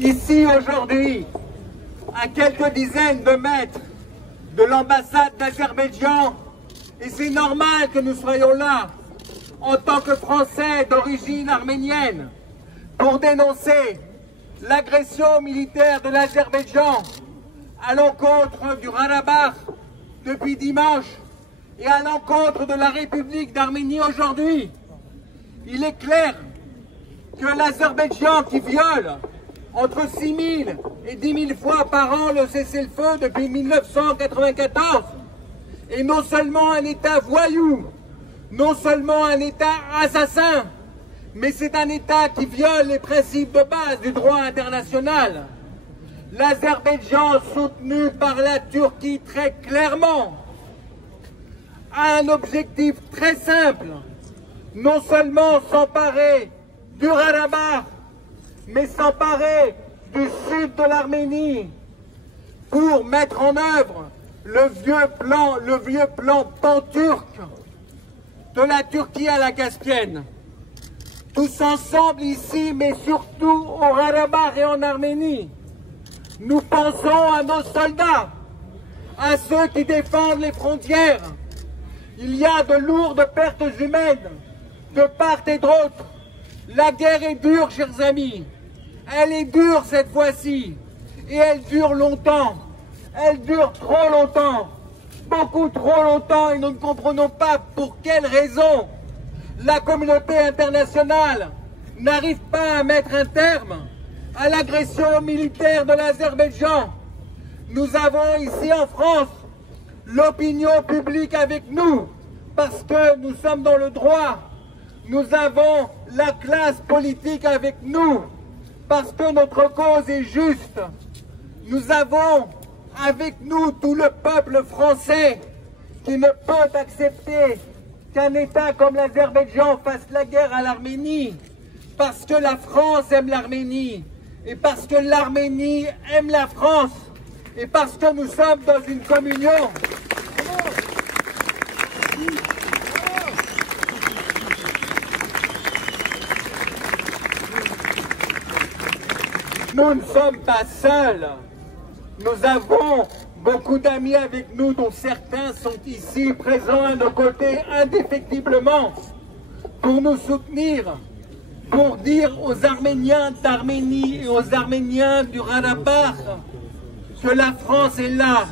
Ici aujourd'hui, à quelques dizaines de mètres de l'ambassade d'Azerbaïdjan, et c'est normal que nous soyons là, en tant que Français d'origine arménienne, pour dénoncer l'agression militaire de l'Azerbaïdjan à l'encontre du Haut-Karabakh depuis dimanche et à l'encontre de la République d'Arménie aujourd'hui. Il est clair que l'Azerbaïdjan qui viole entre 6 000 et 10 000 fois par an le cessez-le-feu depuis 1994 est non seulement un État voyou, non seulement un État assassin, mais c'est un État qui viole les principes de base du droit international. L'Azerbaïdjan, soutenu par la Turquie très clairement, a un objectif très simple, non seulement s'emparer du Haut-Karabakh, mais s'emparer du sud de l'Arménie pour mettre en œuvre le vieux plan pan-turc de la Turquie à la Caspienne. Tous ensemble ici, mais surtout au Haut-Karabakh et en Arménie, nous pensons à nos soldats, à ceux qui défendent les frontières. Il y a de lourdes pertes humaines de part et d'autre. La guerre est dure, chers amis. Elle est dure cette fois-ci. Et elle dure longtemps. Elle dure trop longtemps. Beaucoup trop longtemps et nous ne comprenons pas pour quelles raisons la communauté internationale n'arrive pas à mettre un terme à l'agression militaire de l'Azerbaïdjan. Nous avons ici en France l'opinion publique avec nous parce que nous sommes dans le droit. Nous avons la classe politique avec nous parce que notre cause est juste. Nous avons avec nous tout le peuple français qui ne peut accepter qu'un État comme l'Azerbaïdjan fasse la guerre à l'Arménie parce que la France aime l'Arménie et parce que l'Arménie aime la France et parce que nous sommes dans une communion. Nous ne sommes pas seuls. Nous avons beaucoup d'amis avec nous, dont certains sont ici présents à nos côtés indéfectiblement pour nous soutenir, pour dire aux Arméniens d'Arménie et aux Arméniens du Haut-Karabakh que la France est là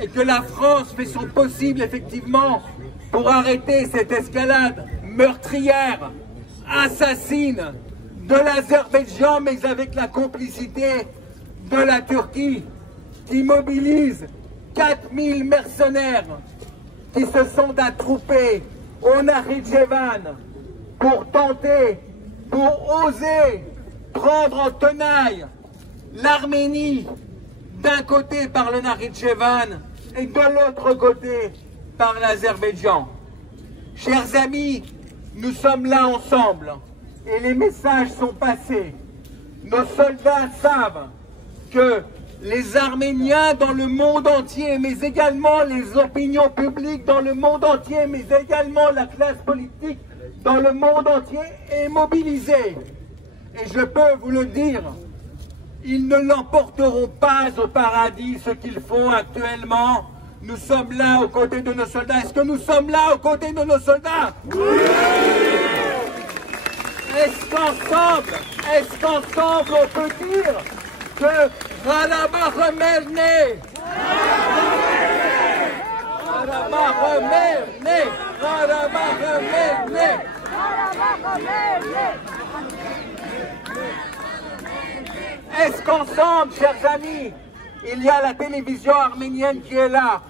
et que la France fait son possible effectivement pour arrêter cette escalade meurtrière, assassine de l'Azerbaïdjan, mais avec la complicité de la Turquie qui mobilise 4000 mercenaires qui se sont attroupés au Nakhitchevan pour tenter, pour oser prendre en tenaille l'Arménie d'un côté par le Nakhitchevan et de l'autre côté par l'Azerbaïdjan. Chers amis, nous sommes là ensemble et les messages sont passés. Nos soldats savent que les Arméniens dans le monde entier, mais également les opinions publiques dans le monde entier, mais également la classe politique dans le monde entier est mobilisée. Et je peux vous le dire, ils ne l'emporteront pas au paradis, ce qu'ils font actuellement. Nous sommes là aux côtés de nos soldats. Est-ce que nous sommes là aux côtés de nos soldats? Oui! Est-ce qu'ensemble on peut dire que Haut-Karabakh Merne, Haut-Karabakh Merne, Haut-Karabakh Merne. Est-ce qu'ensemble, chers amis, il y a la télévision arménienne qui est là.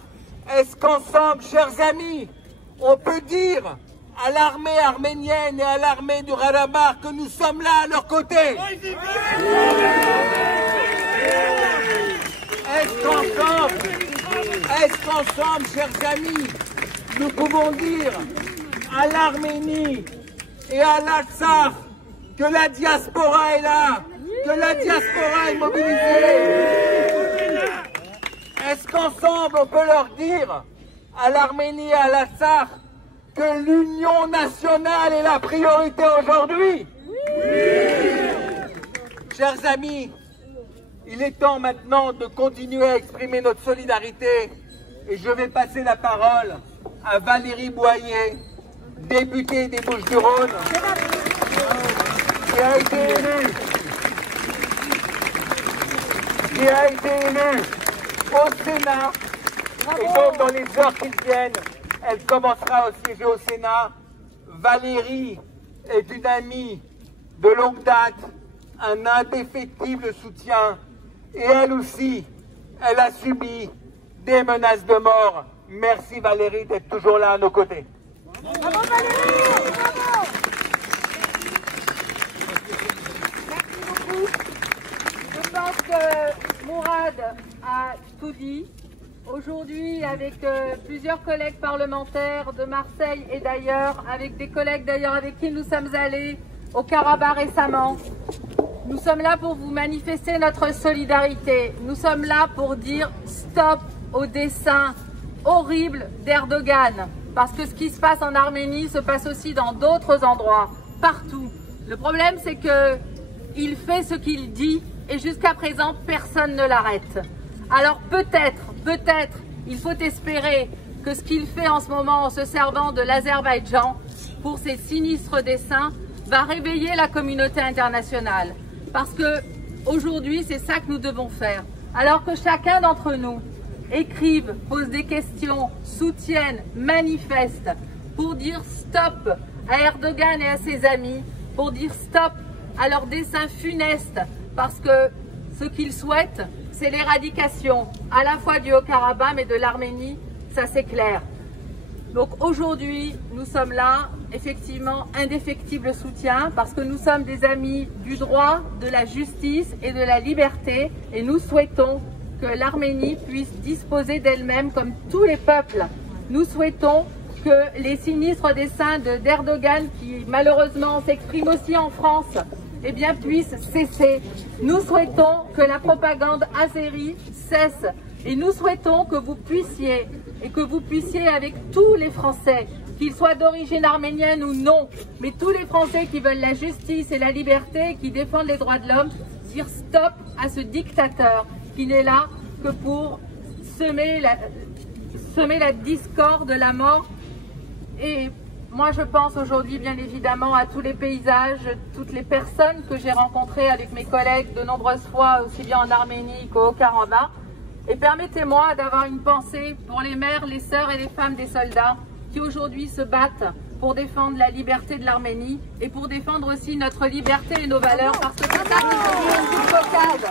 Est-ce qu'ensemble, chers amis, on peut dire à l'armée arménienne et à l'armée du Haut-Karabakh que nous sommes là à leur côté? Est-ce qu'ensemble, chers amis, nous pouvons dire à l'Arménie et à l'Artsakh que la diaspora est là, que la diaspora est mobilisée? Est-ce qu'ensemble on peut leur dire à l'Arménie et à l'Artsakh que l'union nationale est la priorité aujourd'hui? Oui. Chers amis, Il est temps maintenant de continuer à exprimer notre solidarité et je vais passer la parole à Valérie Boyer, députée des Bouches-du-Rhône, qui a été élue au Sénat. Et donc dans les heures qui viennent, elle commencera à siéger au Sénat. Valérie est une amie de longue date, un indéfectible soutien. Et elle aussi, elle a subi des menaces de mort. Merci Valérie d'être toujours là à nos côtés. Bravo Valérie! Bravo! Merci beaucoup. Je pense que Mourad a tout dit. Aujourd'hui, avec plusieurs collègues parlementaires de Marseille et d'ailleurs, avec des collègues d'ailleurs avec qui nous sommes allés au Karabakh récemment, nous sommes là pour vous manifester notre solidarité. Nous sommes là pour dire stop au dessein horrible d'Erdogan. Parce que ce qui se passe en Arménie se passe aussi dans d'autres endroits, partout. Le problème, c'est qu'il fait ce qu'il dit et jusqu'à présent, personne ne l'arrête. Alors peut-être, il faut espérer que ce qu'il fait en ce moment en se servant de l'Azerbaïdjan pour ses sinistres desseins va réveiller la communauté internationale. Parce que aujourd'hui, c'est ça que nous devons faire. Alors que chacun d'entre nous écrive, pose des questions, soutienne, manifeste pour dire stop à Erdogan et à ses amis, pour dire stop à leurs desseins funestes, parce que ce qu'ils souhaitent, c'est l'éradication à la fois du Haut-Karabakh mais de l'Arménie, ça c'est clair. Donc aujourd'hui, nous sommes là, effectivement, indéfectible soutien, parce que nous sommes des amis du droit, de la justice et de la liberté, et nous souhaitons que l'Arménie puisse disposer d'elle-même comme tous les peuples. Nous souhaitons que les sinistres desseins d'Erdogan, qui malheureusement s'expriment aussi en France, eh bien, puissent cesser. Nous souhaitons que la propagande azérie cesse et nous souhaitons que vous puissiez avec tous les Français, qu'ils soient d'origine arménienne ou non, mais tous les Français qui veulent la justice et la liberté, qui défendent les droits de l'homme, dire stop à ce dictateur qui n'est là que pour semer la discorde, la mort. Et moi je pense aujourd'hui bien évidemment à tous les paysages, toutes les personnes que j'ai rencontrées avec mes collègues de nombreuses fois, aussi bien en Arménie qu'au Haut-Karabakh. Et permettez-moi d'avoir une pensée pour les mères, les sœurs et les femmes des soldats qui aujourd'hui se battent pour défendre la liberté de l'Arménie et pour défendre aussi notre liberté et nos valeurs, parce que c'est ça qui fait une toute blocade.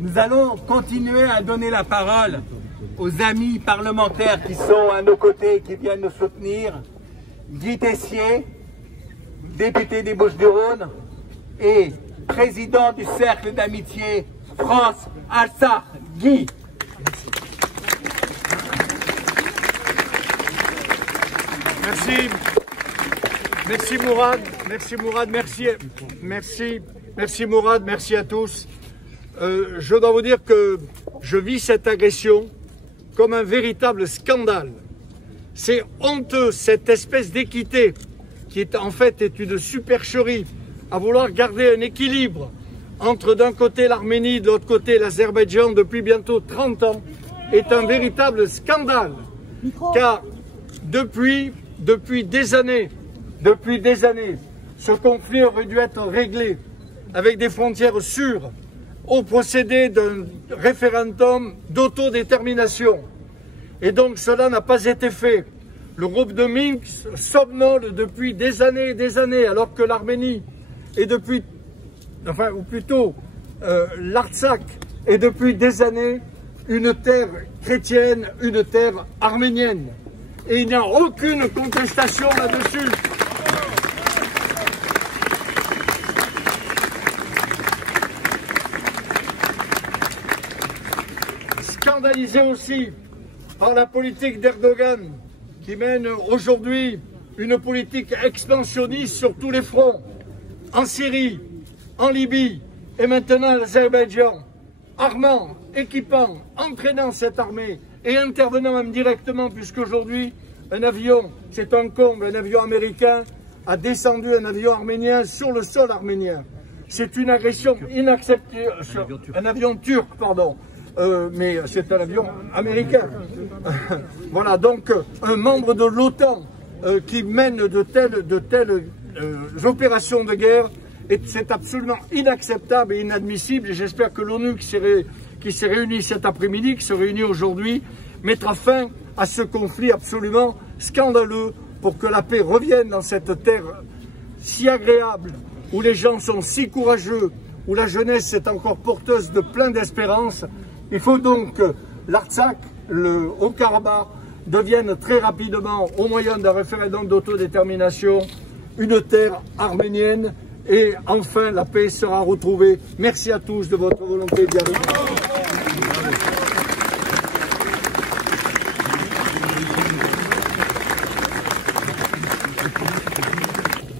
Nous allons continuer à donner la parole aux amis parlementaires qui sont à nos côtés, qui viennent nous soutenir. Guy Tessier, député des Bouches-du-Rhône et président du Cercle d'amitié France-Alsace. Guy. Merci. Merci Mourad. Merci Mourad. Merci Mourad. Merci à tous. Je dois vous dire que je vis cette agression comme un véritable scandale. C'est honteux, cette espèce d'équité qui est en fait une supercherie à vouloir garder un équilibre entre d'un côté l'Arménie, de l'autre côté l'Azerbaïdjan depuis bientôt 30 ans est un véritable scandale. Car depuis des années, ce conflit aurait dû être réglé avec des frontières sûres, au procédé d'un référendum d'autodétermination. Et donc cela n'a pas été fait. Le groupe de Minsk somnole depuis des années et des années, alors que l'Arménie est depuis, ou plutôt l'Artsakh est depuis des années une terre chrétienne, une terre arménienne. Et il n'y a aucune contestation là-dessus. Scandalisé aussi par la politique d'Erdogan, qui mène aujourd'hui une politique expansionniste sur tous les fronts, en Syrie, en Libye et maintenant en Azerbaïdjan, armant, équipant, entraînant cette armée et intervenant même directement, puisqu'aujourd'hui, un avion, c'est un comble, un avion américain a descendu un avion arménien sur le sol arménien. C'est une agression inacceptable, un avion turc, pardon, mais c'est un avion américain. Voilà, donc un membre de l'OTAN qui mène de telles opérations de guerre, et c'est absolument inacceptable et inadmissible. Et j'espère que l'ONU qui s'est réunie cet après-midi, qui se réunit aujourd'hui, mettra fin à ce conflit absolument scandaleux pour que la paix revienne dans cette terre si agréable, où les gens sont si courageux, où la jeunesse est encore porteuse de plein d'espérance. Il faut donc que l'Artsakh, le Haut-Karabakh, devienne très rapidement, au moyen d'un référendum d'autodétermination, une terre arménienne, et enfin la paix sera retrouvée. Merci à tous de votre volonté d'y arriver.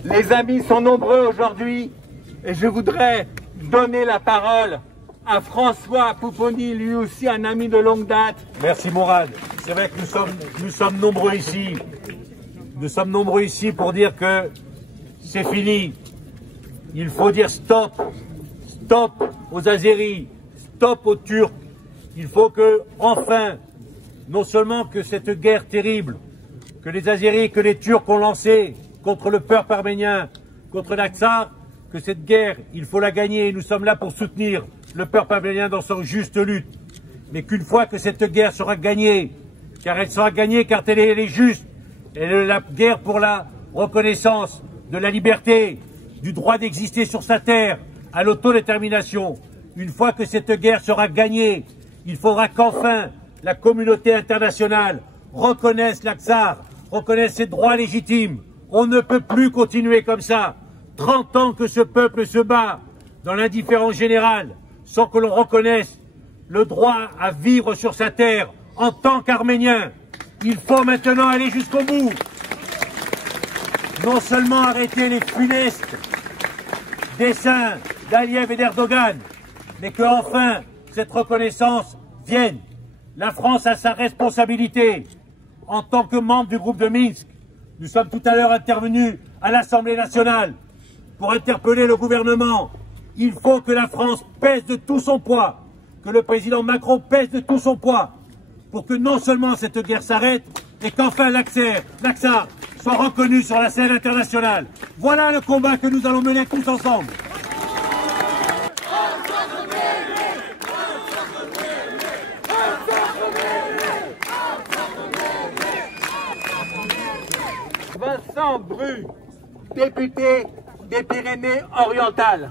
Les amis sont nombreux aujourd'hui et je voudrais donner la parole à François Pupponi, lui aussi un ami de longue date. Merci Mourad. C'est vrai que nous sommes nombreux ici. Nous sommes nombreux ici pour dire que c'est fini. Il faut dire stop. Stop aux Azéris. Stop aux Turcs. Il faut que, enfin, non seulement que cette guerre terrible que les Azéris, que les Turcs ont lancée contre le peuple arménien, contre l'Artsakh, que cette guerre, il faut la gagner et nous sommes là pour soutenir le peuple arménien dans son juste lutte. Mais qu'une fois que cette guerre sera gagnée, car elle sera gagnée car elle est juste, elle est la guerre pour la reconnaissance de la liberté, du droit d'exister sur sa terre, à l'autodétermination. Une fois que cette guerre sera gagnée, il faudra qu'enfin la communauté internationale reconnaisse l'Artsakh, reconnaisse ses droits légitimes. On ne peut plus continuer comme ça. 30 ans que ce peuple se bat dans l'indifférence générale, sans que l'on reconnaisse le droit à vivre sur sa terre en tant qu'Arménien. Il faut maintenant aller jusqu'au bout. Non seulement arrêter les funestes desseins d'Aliyev et d'Erdogan, mais qu'enfin cette reconnaissance vienne. La France a sa responsabilité en tant que membre du groupe de Minsk. Nous sommes tout à l'heure intervenus à l'Assemblée nationale pour interpeller le gouvernement. Il faut que la France pèse de tout son poids, que le président Macron pèse de tout son poids, pour que non seulement cette guerre s'arrête, et qu'enfin l'Artsakh soit reconnu sur la scène internationale. Voilà le combat que nous allons mener tous ensemble. Vincent Bru, député des Pyrénées-Orientales.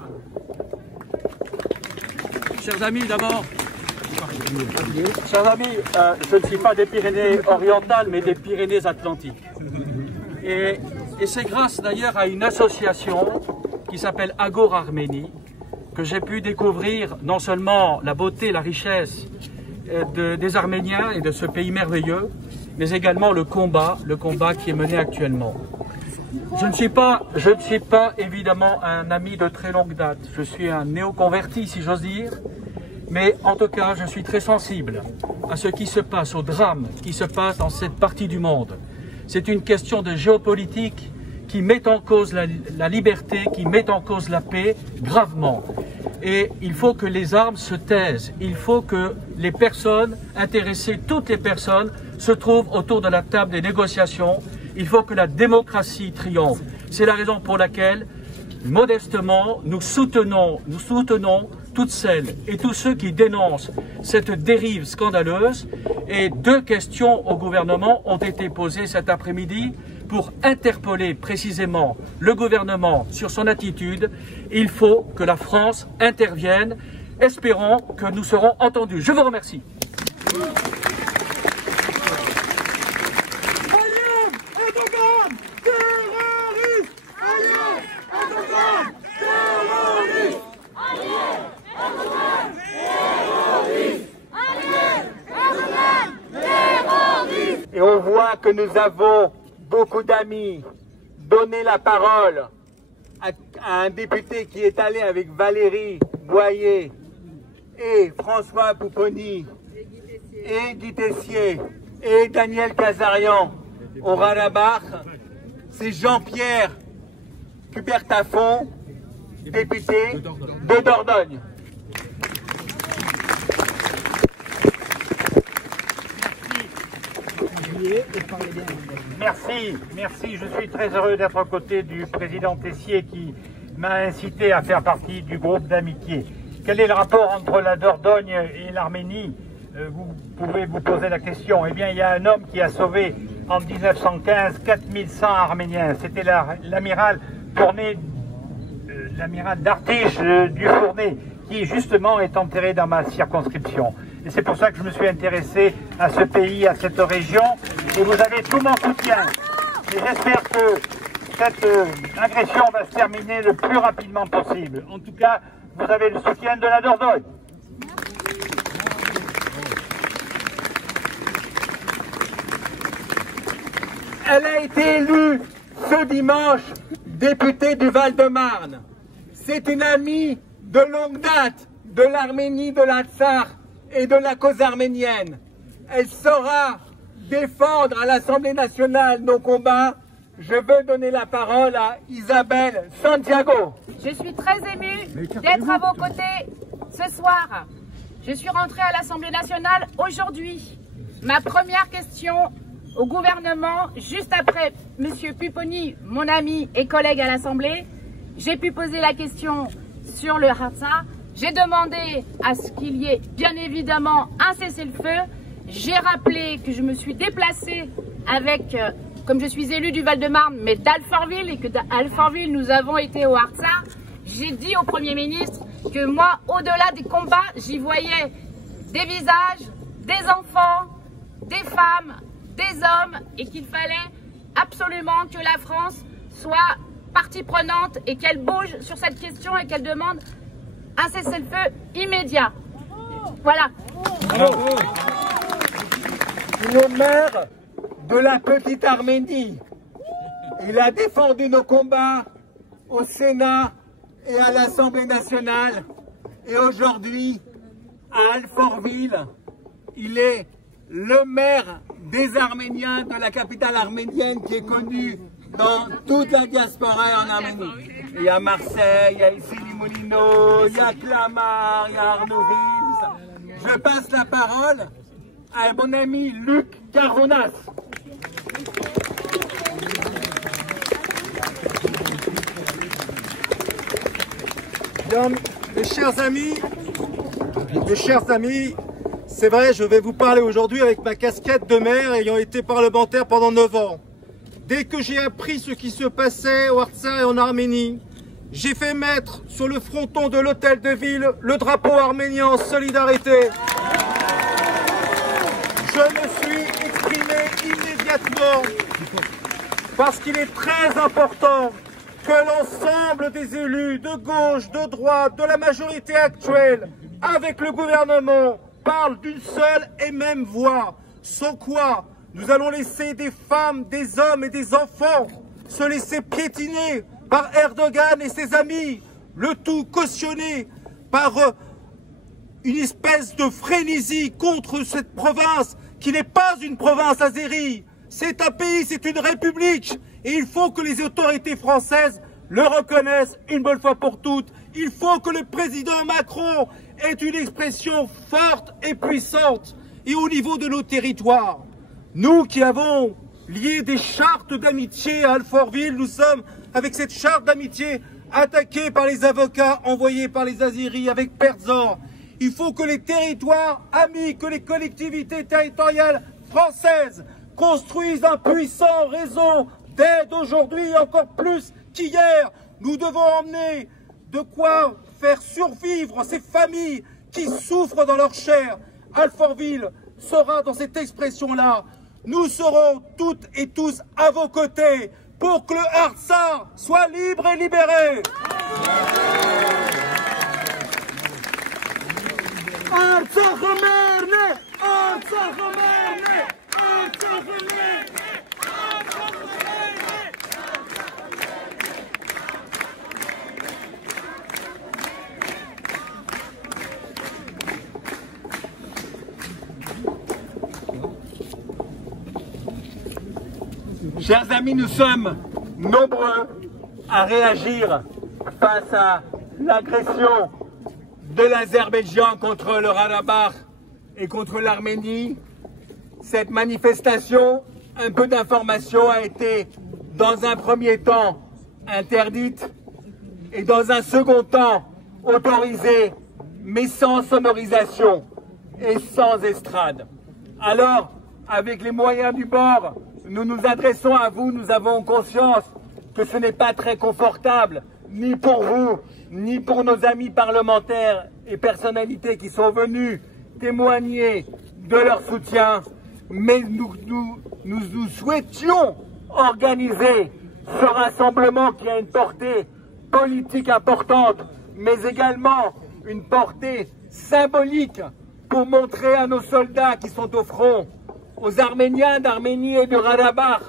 Chers amis, d'abord, chers amis, je ne suis pas des Pyrénées-Orientales, mais des Pyrénées-Atlantiques. Et c'est grâce d'ailleurs à une association qui s'appelle Agor Arménie que j'ai pu découvrir non seulement la beauté, la richesse des Arméniens et de ce pays merveilleux, mais également le combat qui est mené actuellement. Je ne suis pas évidemment un ami de très longue date, je suis un néo-converti si j'ose dire, mais en tout cas je suis très sensible à ce qui se passe, au drame qui se passe dans cette partie du monde. C'est une question de géopolitique qui met en cause la liberté, qui met en cause la paix gravement. Et il faut que les armes se taisent, il faut que les personnes intéressées, toutes les personnes, se trouvent autour de la table des négociations. Il faut que la démocratie triomphe. C'est la raison pour laquelle, modestement, nous soutenons toutes celles et tous ceux qui dénoncent cette dérive scandaleuse. Et 2 questions au gouvernement ont été posées cet après-midi pour interpeller précisément le gouvernement sur son attitude. Il faut que la France intervienne. Espérons que nous serons entendus. Je vous remercie. et on voit que nous avons beaucoup d'amis. Donner la parole à un député qui est allé avec Valérie Boyer et François Pupponi et Guy Tessier et Daniel Casarian au Karabakh, c'est Jean-Pierre Cubertafond, député de Dordogne. Merci. Je suis très heureux d'être aux côtés du président Tessier qui m'a incité à faire partie du groupe d'amitié. Quel est le rapport entre la Dordogne et l'Arménie? Vous pouvez vous poser la question. Eh bien, il y a un homme qui a sauvé en 1915 4100 Arméniens. C'était l'amiral d'Artiche du Fournet, qui justement est enterré dans ma circonscription. Et c'est pour ça que je me suis intéressé à ce pays, à cette région. Et vous avez tout mon soutien. Et j'espère que cette agression va se terminer le plus rapidement possible. En tout cas, vous avez le soutien de la Dordogne. Elle a été élue ce dimanche députée du Val-de-Marne. C'est une amie de longue date de l'Arménie, de l'Artsakh et de la cause arménienne. Elle saura défendre à l'Assemblée nationale nos combats. Je veux donner la parole à Isabelle Santiago. Je suis très émue d'être à vos côtés ce soir. Je suis rentrée à l'Assemblée nationale aujourd'hui. Ma première question au gouvernement, juste après M. Pupponi, mon ami et collègue à l'Assemblée, j'ai pu poser la question sur le Artsakh. J'ai demandé à ce qu'il y ait bien évidemment un cessez-le-feu. J'ai rappelé que je me suis déplacée avec, comme je suis élue du Val-de-Marne, mais d'Alfortville, et que d'Alfortville nous avons été au Artsakh. J'ai dit au Premier ministre que moi, au-delà des combats, j'y voyais des visages, des enfants, des femmes, des hommes, et qu'il fallait absolument que la France soit partie prenante et qu'elle bouge sur cette question et qu'elle demande un cessez-le-feu immédiat. Voilà. Le maire de la petite Arménie, il a défendu nos combats au Sénat et à l'Assemblée nationale. Et aujourd'hui, à Alfortville, il est le maire des Arméniens de la capitale arménienne qui est connu dans toute la diaspora en Arménie. Il y a Marseille, il y a Issy-les-Moulineaux, il y a Clamart, il y a Arnouville. Je passe la parole à mon ami Luc Caronas. Bien, mes chers amis, c'est vrai, je vais vous parler aujourd'hui avec ma casquette de maire ayant été parlementaire pendant 9 ans. Dès que j'ai appris ce qui se passait au Artsakh et en Arménie, j'ai fait mettre sur le fronton de l'hôtel de ville le drapeau arménien en solidarité. Je me suis exprimé immédiatement parce qu'il est très important que l'ensemble des élus de gauche, de droite, de la majorité actuelle, avec le gouvernement, parlent d'une seule et même voix. Sans quoi, nous allons laisser des femmes, des hommes et des enfants se laisser piétiner par Erdogan et ses amis, le tout cautionné par une espèce de frénésie contre cette province qui n'est pas une province azérie. C'est un pays, c'est une république et il faut que les autorités françaises le reconnaissent une bonne fois pour toutes. Il faut que le président Macron ait une expression forte et puissante et au niveau de nos territoires. Nous qui avons lié des chartes d'amitié à Alfortville, nous sommes, avec cette charte d'amitié, attaqués par les avocats envoyés par les Azéris avec Perzor. Il faut que les territoires amis, que les collectivités territoriales françaises construisent un puissant réseau d'aide aujourd'hui encore plus qu'hier. Nous devons emmener de quoi faire survivre ces familles qui souffrent dans leur chair. Alfortville sera dans cette expression-là. Nous serons toutes et tous à vos côtés pour que le Artsakh soit libre et libéré. Artsakh merne! Artsakh merne! Artsakh merne! Chers amis, nous sommes nombreux à réagir face à l'agression de l'Azerbaïdjan contre le Haut-Karabakh et contre l'Arménie. Cette manifestation, un peu d'information, a été dans un premier temps interdite et dans un second temps autorisée, mais sans sonorisation et sans estrade. Alors, avec les moyens du bord, nous nous adressons à vous, nous avons conscience que ce n'est pas très confortable, ni pour vous, ni pour nos amis parlementaires et personnalités qui sont venus témoigner de leur soutien, mais nous souhaitions organiser ce rassemblement qui a une portée politique importante, mais également une portée symbolique pour montrer à nos soldats qui sont au front, aux Arméniens d'Arménie et du Haut-Karabakh,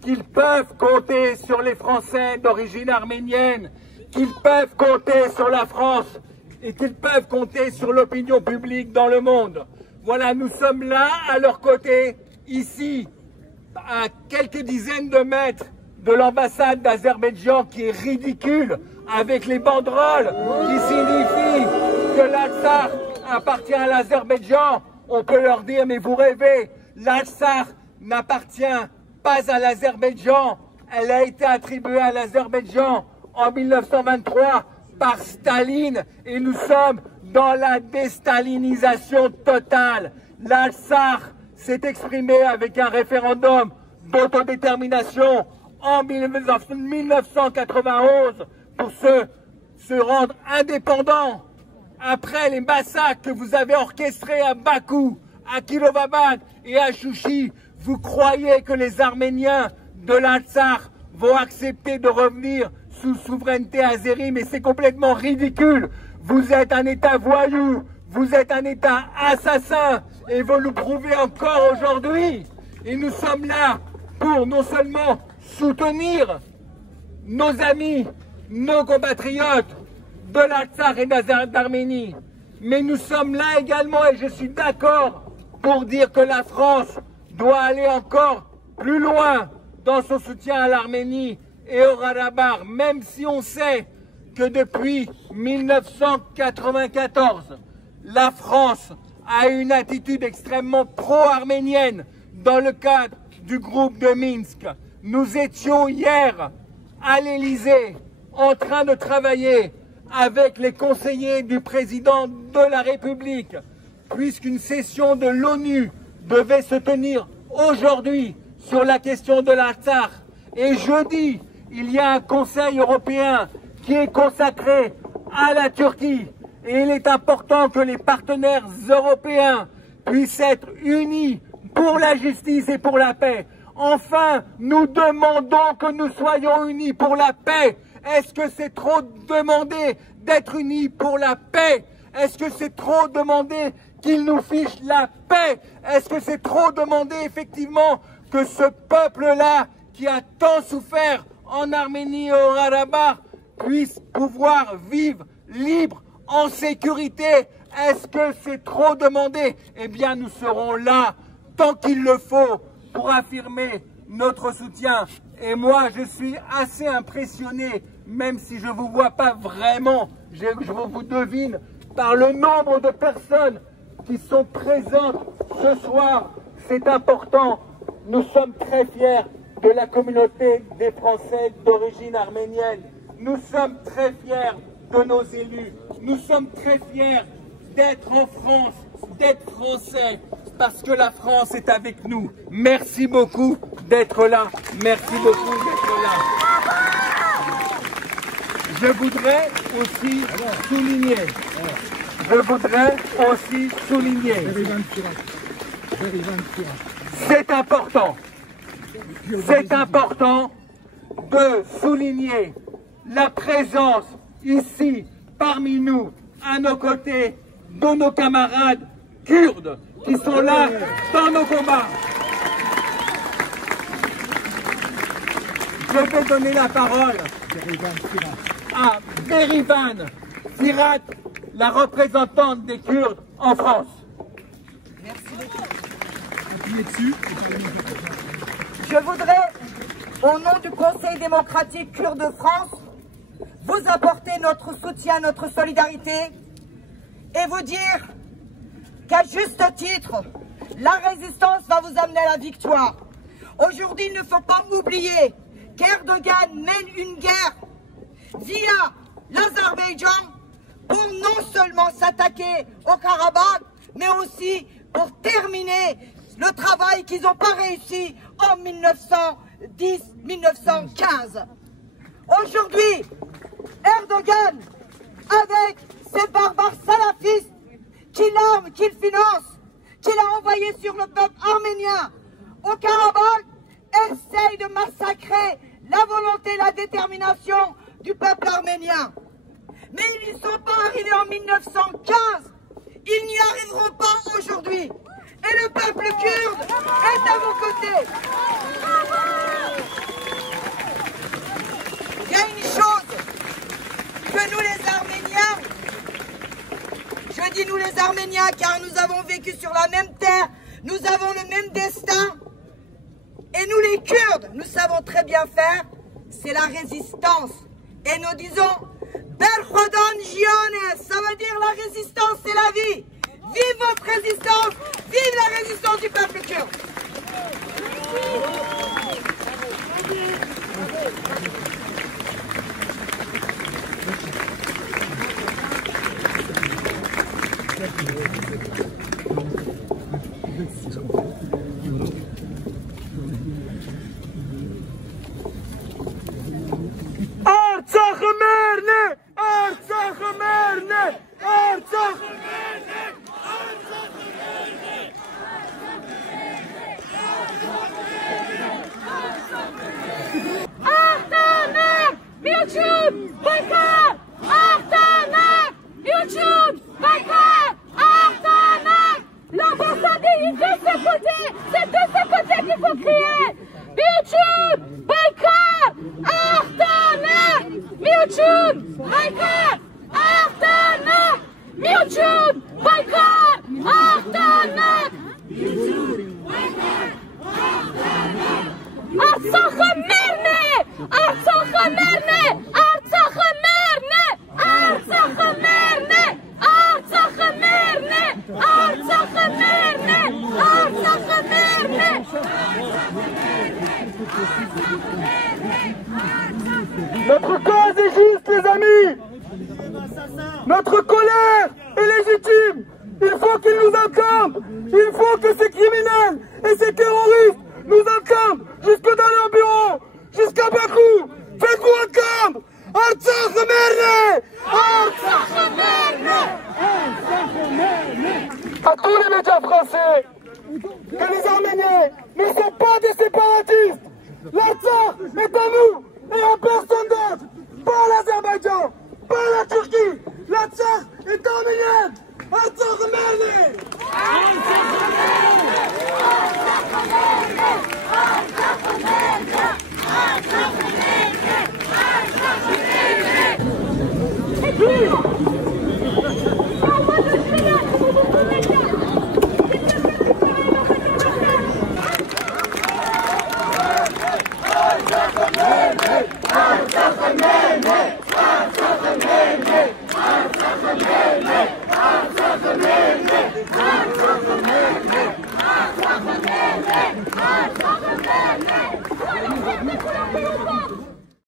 qu'ils peuvent compter sur les Français d'origine arménienne, qu'ils peuvent compter sur la France et qu'ils peuvent compter sur l'opinion publique dans le monde. Voilà, nous sommes là, à leur côté, ici, à quelques dizaines de mètres de l'ambassade d'Azerbaïdjan qui est ridicule, avec les banderoles qui signifient que l'Artsakh appartient à l'Azerbaïdjan. On peut leur dire, mais vous rêvez, l'Artsakh n'appartient pas à l'Azerbaïdjan. Elle a été attribuée à l'Azerbaïdjan en 1923 par Staline et nous sommes dans la déstalinisation totale. L'Artsakh s'est exprimé avec un référendum d'autodétermination en 1991 pour se rendre indépendant. Après les massacres que vous avez orchestrés à Bakou, à Kirovabad et à Chouchi, vous croyez que les Arméniens de l'Artsakh vont accepter de revenir sous souveraineté azérie, mais c'est complètement ridicule. Vous êtes un État voyou, vous êtes un État assassin, et vous le prouvez encore aujourd'hui. Et nous sommes là pour non seulement soutenir nos amis, nos compatriotes de l'Artsakh et d'Arménie, mais nous sommes là également, et je suis d'accord, pour dire que la France doit aller encore plus loin dans son soutien à l'Arménie et au Haut-Karabakh, même si on sait que depuis 1994, la France a une attitude extrêmement pro-arménienne dans le cadre du groupe de Minsk. Nous étions hier à l'Élysée en train de travailler avec les conseillers du président de la République, puisqu'une session de l'ONU devait se tenir aujourd'hui sur la question de l'Artsakh. Et jeudi, il y a un Conseil européen qui est consacré à la Turquie. Et il est important que les partenaires européens puissent être unis pour la justice et pour la paix. Enfin, nous demandons que nous soyons unis pour la paix. Est-ce que c'est trop demander d'être unis pour la paix? Est-ce que c'est trop demander qu'ils nous fichent la paix? Est-ce que c'est trop demander effectivement que ce peuple-là, qui a tant souffert en Arménie et au Haut-Karabakh, puisse pouvoir vivre libre, en sécurité? Est-ce que c'est trop demander? Eh bien, nous serons là, tant qu'il le faut, pour affirmer notre soutien. Et moi, je suis assez impressionné, même si je ne vous vois pas vraiment, je vous devine, par le nombre de personnes qui sont présentes ce soir. C'est important. Nous sommes très fiers de la communauté des Français d'origine arménienne. Nous sommes très fiers de nos élus. Nous sommes très fiers d'être en France, d'être Français, parce que la France est avec nous. Merci beaucoup d'être là. Merci beaucoup d'être là. Je voudrais aussi souligner, c'est important de souligner la présence ici, parmi nous, à nos côtés, de nos camarades kurdes qui sont là dans nos combats. Je vais donner la parole à Berivan Firat, la représentante des Kurdes en France. Je voudrais au nom du Conseil démocratique kurde de France, vous apporter notre soutien, notre solidarité et vous dire qu'à juste titre, la résistance va vous amener à la victoire. Aujourd'hui, il ne faut pas oublier qu'Erdogan mène une guerre via l'Azerbaïdjan pour non seulement s'attaquer au Karabakh, mais aussi pour terminer le travail qu'ils n'ont pas réussi en 1910-1915. Aujourd'hui, Erdogan, avec ses barbares salafistes qu'il arme, qu'il finance, qu'il a envoyé sur le peuple arménien au Karabakh, essaye de massacrer la volonté, la détermination du peuple arménien. Mais ils n'y sont pas arrivés en 1915, ils n'y arriveront pas aujourd'hui. Et le peuple kurde est à vos côtés. Il y a une chose que nous les Arméniens, je dis nous les Arméniens car nous avons vécu sur la même terre, nous avons le même destin, et nous les Kurdes, nous savons très bien faire, c'est la résistance. Et nous disons, Berkhodan Jiane, ça veut dire la résistance, c'est la vie. Vive votre résistance, vive la résistance du peuple kurde. C'est de ce côté qu'il faut crier. YouTube, boycott, Artanak, YouTube, boycott, Artanak, YouTube, boycott, Artanak, Artsakh-Merne, Artsakh-Merne, Artsakh-Merne, Artsakh-Merne, Artsakh-Merne, Artsakh-Merne, Artsakh-Merne. Notre cause est juste, les amis. Notre colère est légitime. Il faut qu'ils nous encampe. Il faut que ces criminels et ces terroristes nous encampe jusque dans leur bureau, jusqu'à Bakou. Faites-vous encampe. Artsakh-Merne, Artsakh-Merne, Artsakh-Merne. À tous les médias français, que les Arméniens ne sont pas des séparatistes. L'Artsakh est à nous et à personne d'autre. Pas l'Azerbaïdjan, pas la Turquie. L'Artsakh est arménienne. Artsakh-Merne.